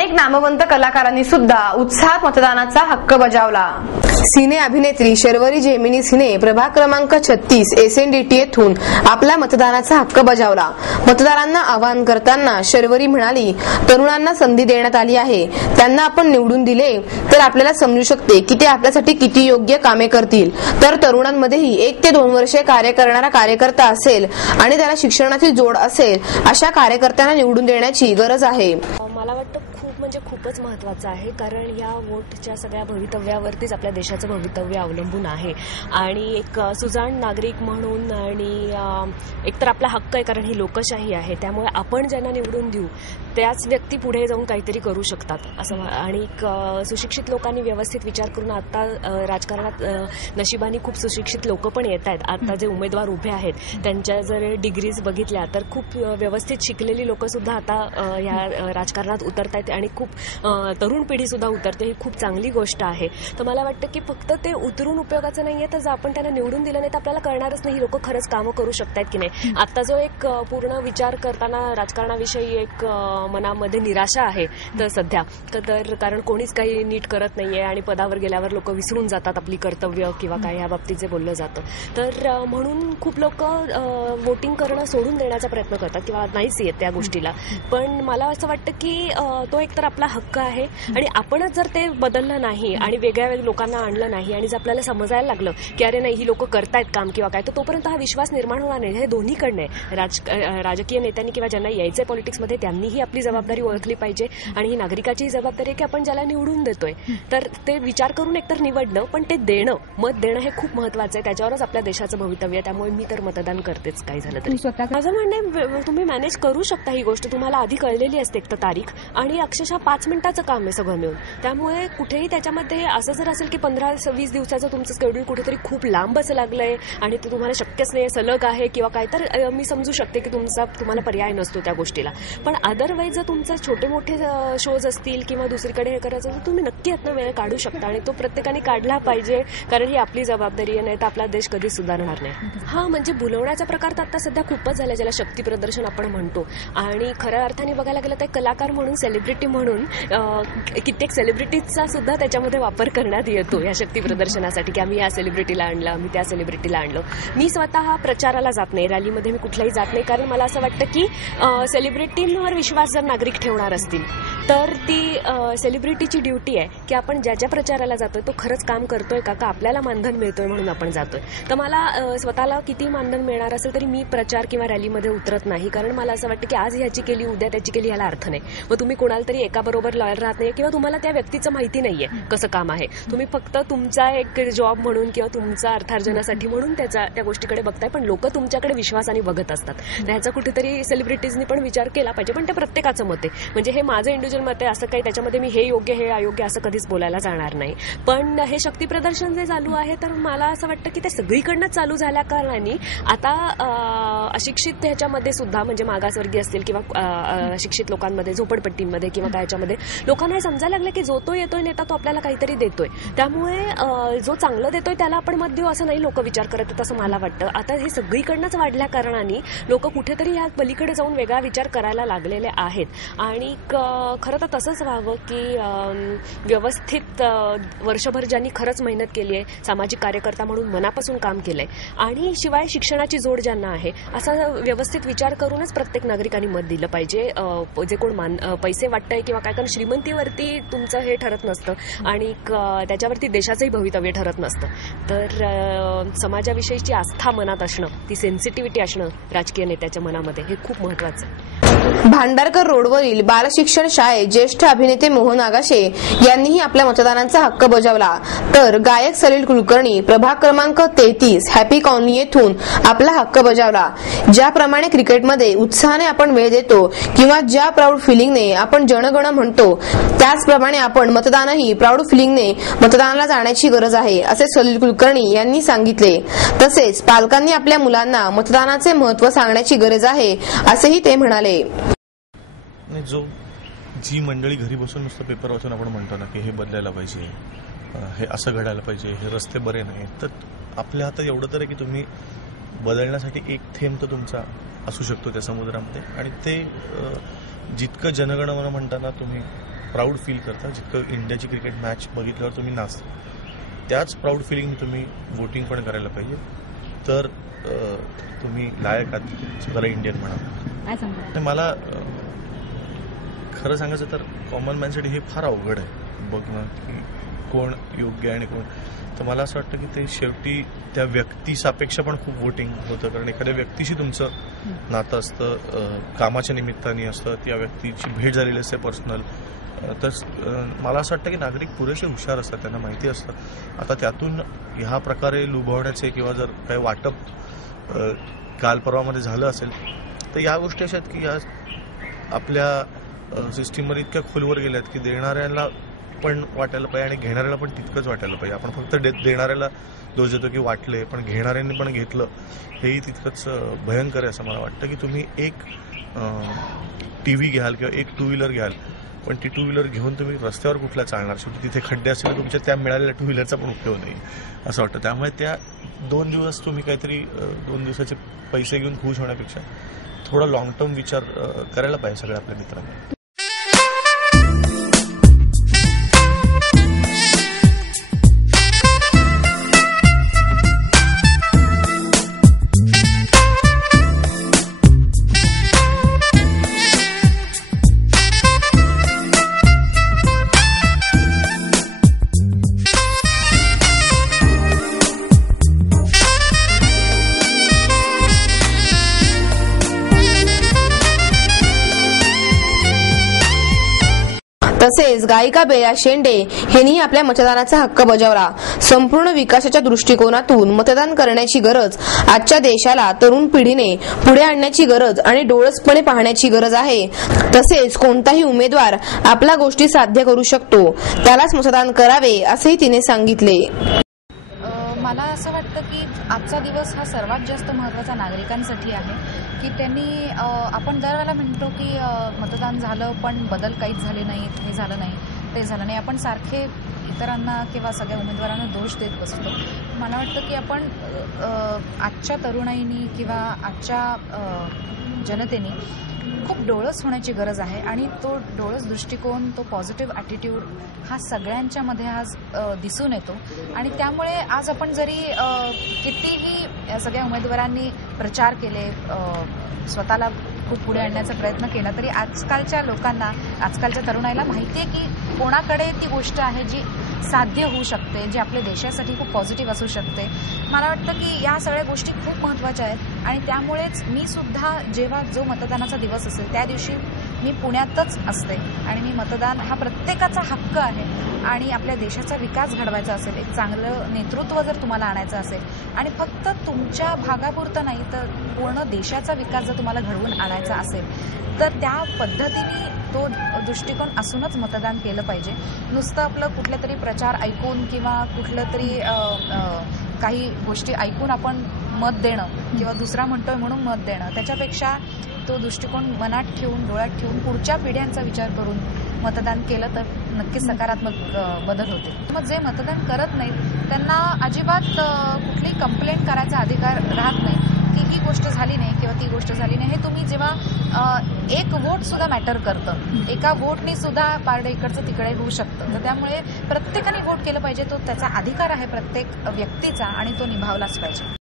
अनेक नामवंत कलाकारांनी सुद्धा उत्साहात मतदानाचा हक्क बजावला। सिने अभिनेत्री शर्वरी जेमिनी सिने प्रभाग क्रमांक 36 SNDT येथून आपला मतदानाचा हक्क बजावला। मतदारांना आवाहन करताना शर्वरी म्हणाली, तरुणांना संधी देण्यात आली आहे, त्यांना आपण निवडून दिले तर आपल्याला समजू शकते की ते आपल्यासाठी किती योग्य कामे करतील। तर तरुणांमध्येही 1 ते 2 वर्षे कार्य करणारा कार्यकर्ता असेल आणि त्याला शिक्षणाची जोड असेल अशा कार्यकर्त्यांना निवडून देण्याची गरज आहे। मला वाटतं खूपच महत्त्वाचं आहे, कारण या वोटच्या सगळ्या भवितव्यावरतीच आपल्या देशाचं भवितव्य अवलंबून आहे। आणि एक सुजाण नागरिक म्हणून आणि एकतर आपला हक्क आहे, कारण ही लोकशाही आहे, त्यामुळे आपण ज्यांना निवडून देऊ त्याच व्यक्ती पुढे जाऊन काहीतरी करू शकतात असं। आणि सुशिक्षित लोकांनी व्यवस्थित विचार करून आता राजकारणात नशिबाने खूप सुशिक्षित लोक पण येत आहेत। आता जे उमेदवार उभे आहेत त्यांच्या जर डिग्रीज बघितल्या तर खूप व्यवस्थित शिकलेली लोक सुद्धा आता या राजकारणात उतरत आहेत आणि खूप तरुण पिढी सुद्धा उतरते। ही खूप चांगली गोष्ट आहे। तर मला वाटतं की फक्त ते उतरून उपयोगाचं नाहीये, तर जर आपण त्यांना निवडून दिलं नाही तर आपल्याला कळणारच नाही लोक खरंच कामं करू शकतात की नाही। आता जो एक पूर्ण विचार करताना राजकारणाविषयी एक मनामध्ये निराशा आहे तर सध्या, तर कारण कोणीच काही नीट करत नाहीये आणि पदावर गेल्यावर लोक विसरून जातात आपली कर्तव्य किंवा काय या बाबतीत जे बोललं जातं। तर म्हणून खूप लोक वोटिंग करणं सोडून देण्याचा प्रयत्न करतात किंवा नाहीच येत त्या गोष्टीला। पण मला असं वाटतं की तो एक तर आपला हक्क आहे आणि आपणच जर ते बदललं नाही आणि वेगळ्या लोकांना आणलं नाही आणि जर आपल्याला समजायला लागलं की अरे नाही ही लोक करतायत काम किंवा काय, तर तोपर्यंत हा विश्वास निर्माण होणार नाही। हे दोन्हीकडनं आहे। राजकीय नेत्यांनी किंवा ज्यांना यायचंय पॉलिटिक्समध्ये त्यांनीही आपली जबाबदारी ओळखली पाहिजे आणि ही नागरिकाचीही जबाबदारी आहे की आपण ज्याला निवडून देतोय तर ते विचार करून एकतर निवडणं, पण ते देणं, मत देणं हे खूप महत्वाचं आहे। त्याच्यावरच आपल्या देशाचं भवितव्य आहे। त्यामुळे मी तर मतदान करतेच काही झालं तरी। माझं म्हणणं तुम्ही मॅनेज करू शकता ही गोष्ट, तुम्हाला आधी कळलेली असते एक तर तारीख आणि अक्षरशः 5 मिनिटाचं काम आहे सगळं मिळून। त्यामुळे कुठेही त्याच्यामध्ये असं जर असेल की 15-20 दिवसाचं तुमचं शेड्यूल कुठेतरी खूप लांबच लागलंय आणि ते तुम्हाला शक्यच नाही, सलग आहे किंवा काय, तर मी समजू शकते की तुम्हाला पर्याय नसतो त्या गोष्टीला। पण अदरवाईज जर तुमचं छोटे मोठे शोज असतील किंवा दुसरीकडे हे करायचं तर तुम्ही नक्की यातनं वेळ काढू शकता आणि तो प्रत्येकाने काढला पाहिजे, कारण ही आपली जबाबदारी आहे, नाही तर आपला देश कधीच सुधारणार नाही। हा म्हणजे बोलवण्याचा प्रकार तर आता सध्या खूपच झाला, ज्याला शक्ती प्रदर्शन आपण म्हणतो। आणि खऱ्या अर्थाने बघायला गेलं तर कलाकार म्हणून, सेलिब्रिटी म्हणून कित्येक सेलिब्रिटीजचा सुद्धा त्याच्यामध्ये वापर करण्यात येतो या शक्ती प्रदर्शनासाठी की आम्ही या सेलिब्रिटीला आणलं, आम्ही त्या सेलिब्रिटीला आणलं। मी स्वतः प्रचाराला जात नाही, रॅलीमध्ये मी कुठलाही जात नाही, कारण मला असं वाटतं की सेलिब्रिटींवर विश्वास जर नागरिक ठेवणार असतील तर ती सेलिब्रिटीची ड्युटी आहे की आपण ज्या प्रचाराला जातोय तो खरंच काम करतोय का आपल्याला मानधन मिळतोय म्हणून आपण जातोय। तर मला स्वतःला किती मानधन मिळणार असेल तरी मी प्रचार किंवा रॅलीमध्ये उतरत नाही, कारण मला असं वाटतं की आज ह्याची केली उद्या त्याची केली याला अर्थ नाही। मग तुम्ही कोणाला तरी एका बरोबर लॉयल राहत नाही किंवा तुम्हाला त्या व्यक्तीचं माहिती नाहीये कसं काम आहे, तुम्ही फक्त तुमचा एक जॉब म्हणून किंवा तुमचा अर्थार्जनासाठी म्हणून त्या गोष्टीकडे बघताय, पण लोक तुमच्याकडे विश्वासाने बघत असतात। ह्याचा कुठेतरी सेलिब्रिटीजनी पण विचार केला पाहिजे, पण ते प्रत्येकाचं मत आहे। म्हणजे हे माझं इंडिव्हिज्युअल मत आहे, असं काही त्याच्यामध्ये मी हे योग्य हे अयोग्य असं कधीच बोलायला जाणार नाही। पण हे शक्ती प्रदर्शन जे चालू आहे तर मला असं वाटतं की ते सगळीकडनं चालू झाल्या कारणाने आता अशिक्षित ह्याच्यामध्ये सुद्धा, म्हणजे मागासवर्गीय असतील किंवा शिक्षित लोकांमध्ये, झोपडपट्टींमध्ये किंवा त्याच्यामध्ये लोकांना हे समजायला लागलं की जो तो येतोय नेता तो आपल्याला काहीतरी देतोय, त्यामुळे जो चांगलं देतोय त्याला आपण मत देऊ असं नाही लोक विचार करत आहेत असं मला वाटतं। आता हे सगळीकडनंच वाढल्या कारणाने लोक कुठेतरी ह्या पलीकडे जाऊन वेगळा विचार करायला लागलेले आहेत। आणि खरं तर तसंच व्हावं की व्यवस्थित वर्षभर ज्यांनी खरंच मेहनत केली आहे, सामाजिक कार्यकर्ता म्हणून मनापासून काम केलंय आणि शिवाय शिक्षणाची जोड ज्यांना आहे, असा व्यवस्थित विचार करूनच प्रत्येक नागरिकांनी मत दिलं पाहिजे। जे कोण पैसे वाटतंय किंवा काय, कारण श्रीमंतीवरती तुमचं हे ठरत नसतं आणि त्याच्यावरती देशाचंही भवितव्य ठरत नसतं। तर समाजाविषयीची आस्था मनात असणं, ती सेन्सिटिव्हिटी असणं राजकीय नेत्याच्या मनामध्ये हे खूप महत्वाचं आहे। भांडारकर रोडवरील बालशिक्षण शाळेत ज्येष्ठ अभिनेते मोहन आगाशे यांनीही आपल्या मतदानाचा हक्क बजावला, तर गायक सलील कुलकर्णी प्रभाग क्रमांक 33 हॅपी कॉलनी येथून आपला हक्क बजावला। ज्याप्रमाणे क्रिकेटमध्ये उत्साहाने आपण वेळ देतो किंवा ज्या प्राऊड फिलिंगने आपण जनगण म्हणतो, त्याचप्रमाणे आपण मतदानही प्राऊड फिलिंगने मतदानाला जाण्याची गरज आहे, असे सलील कुलकर्णी यांनी सांगितले। तसेच पालकांनी आपल्या मुलांना मतदानाचे महत्त्व सांगण्याची गरज आहे, असेही ते म्हणाले। जी मंडळी घरी बसून नुसतं पेपर वाचून आपण म्हणतो ना की हे बदलायला पाहिजे, हे असं घडायला पाहिजे, हे रस्ते बरे नाही, तर आपल्या हातात एवढं तर आहे की तुम्ही बदलण्यासाठी एक थेंब तर तुमचा असू शकतो त्या समुद्रामध्ये, आणि ते जितकं जनगणमन म्हणताना तुम्ही प्राऊड फील करता, जितकं इंडियाची क्रिकेट मॅच बघितल्यावर तुम्ही नाचता, त्याच प्राऊड फिलिंग तुम्ही वोटिंग पण करायला पाहिजे. तर तुम्ही लायक आहात स्वतःला इंडियन म्हणा. मला खरं सांगायचं तर कॉमन मॅनसाठी हे फार अवघड आहे बघणं की कोण योग्य आहे आणि कोण. तर मला असं वाटतं की ते शेवटी त्या व्यक्तीसापेक्ष पण खूप वोटिंग होतं, कारण एखाद्या व्यक्तीशी तुमचं नातं असतं, कामाच्या निमित्ताने असतं, त्या व्यक्तीची भेट झालेली असते पर्सनल. तर मला असं वाटतं की नागरिक पुरेसे हुशार असतात, त्यांना माहिती असतं. आता त्यातून ह्या प्रकारे लुभावण्याचे किंवा जर काही वाटप काल परवामध्ये झालं असेल तर या गोष्टी अशा आहेत की या आपल्या सिस्टीममध्ये इतक्या खोलवर गेल्यात की देणाऱ्याला पण वाटायला पाहिजे आणि घेणाऱ्याला पण तितकंच वाटायला पाहिजे. आपण फक्त देणाऱ्याला दोष देतो की वाटले, पण घेणाऱ्यांनी पण घेतलं हेही तितकंच भयंकर आहे असं मला वाटतं. की तुम्ही एक TV घ्याल किंवा एक 2 व्हीलर घ्याल, पण ती 2 व्हीलर घेऊन तुम्ही रस्त्यावर कुठला चालणार, शेवटी तिथे खड्डे असतील तर तुमच्या त्या मिळालेल्या 2 व्हीलरचा पण उपयोग नाही असं वाटतं. त्यामुळे त्या 2 दिवस तुम्ही काहीतरी 2 दिवसाचे पैसे घेऊन खुश होण्यापेक्षा थोडा लॉंग टर्म विचार करायला पाहिजे सगळ्या आपल्या मित्रांनी. तसेच गायिका बेला शेंडे यांनी आपल्या मतदानाचा हक्क बजावला. संपूर्ण विकासाच्या दृष्टिकोनातून मतदान करण्याची गरज आजच्या देशाला तरुण पिढीने पुढे आणण्याची गरज आणि डोळसपणे पाहण्याची गरज आहे. तसेच कोणताही उमेदवार आपल्या गोष्टी साध्य करू शकतो, त्यालाच मतदान करावे असेही तिने सांगितले. मला असं वाटतं की आजचा दिवस हा सर्वात जास्त महत्त्वाचा नागरिकांसाठी आहे की त्यांनी आपण दरवेळेला म्हणतो की मतदान झालं पण बदल काहीच झाले नाही, हे झालं नाही, ते झालं नाही. आपण सारखे इतरांना किंवा सगळ्या उमेदवारांना दोष देत बसतो. मला वाटतं की आपण आजच्या तरुणाईनी किंवा आजच्या जनतेने खूप डोळस होण्याची गरज आहे आणि तो डोळस दृष्टिकोन, तो पॉझिटिव्ह ॲटिट्यूड हा सगळ्यांच्यामध्ये आज दिसून येतो. आणि त्यामुळे आज आपण जरी कितीही सगळ्या उमेदवारांनी प्रचार केले, स्वतःला खूप पुढे आणण्याचा प्रयत्न केला, तरी आजकालच्या लोकांना, आजकालच्या तरुणाईला माहिती आहे की कोणाकडे ती गोष्ट आहे जी साध्य होऊ शकते, जी आपल्या देशासाठी खूप पॉझिटिव्ह असू शकते. मला वाटतं की या सगळ्या गोष्टी खूप महत्त्वाच्या आहेत आणि त्यामुळेच मी सुद्धा जेव्हा जो मतदानाचा दिवस असेल त्या दिवशी मी पुण्यातच असते आणि मी मतदान हा प्रत्येकाचा हक्क आहे आणि आपल्या देशाचा विकास घडवायचा असेल, एक चांगलं नेतृत्व जर तुम्हाला आणायचं असेल आणि फक्त तुमच्या भागापुरतं नाही तर पूर्ण देशाचा विकास जर तुम्हाला घडवून आणायचा असेल तर त्या पद्धतीने तो दृष्टिकोन असूनच मतदान केलं पाहिजे. नुसतं आपलं कुठले तरी प्रचार ऐकून किंवा कुठलं तरी काही गोष्टी ऐकून आपण मत देणं किंवा दुसरा म्हणतोय म्हणून मत देणं, त्याच्यापेक्षा तो दृष्टिकोन मनात ठेवून, डोळ्यात ठेवून पुढच्या पिढ्यांचा विचार करून मतदान केलं तर नक्कीच सकारात्मक बदल होते. मग जे मतदान करत नाहीत त्यांना अजिबात कुठलीही कंप्लेंट करायचा अधिकार राहत नाही की ही गोष्ट झाली नाही किंवा ती गोष्ट झाली नाही. हे तुम्ही जेव्हा एक वोट सुद्धा मॅटर करतं, एका वोटनी सुद्धा पारडं इकडचं तिकडे होऊ शकतं. तर त्यामुळे प्रत्येकाने वोट केलं पाहिजे, तो त्याचा अधिकार आहे प्रत्येक व्यक्तीचा आणि तो निभावलाच पाहिजे.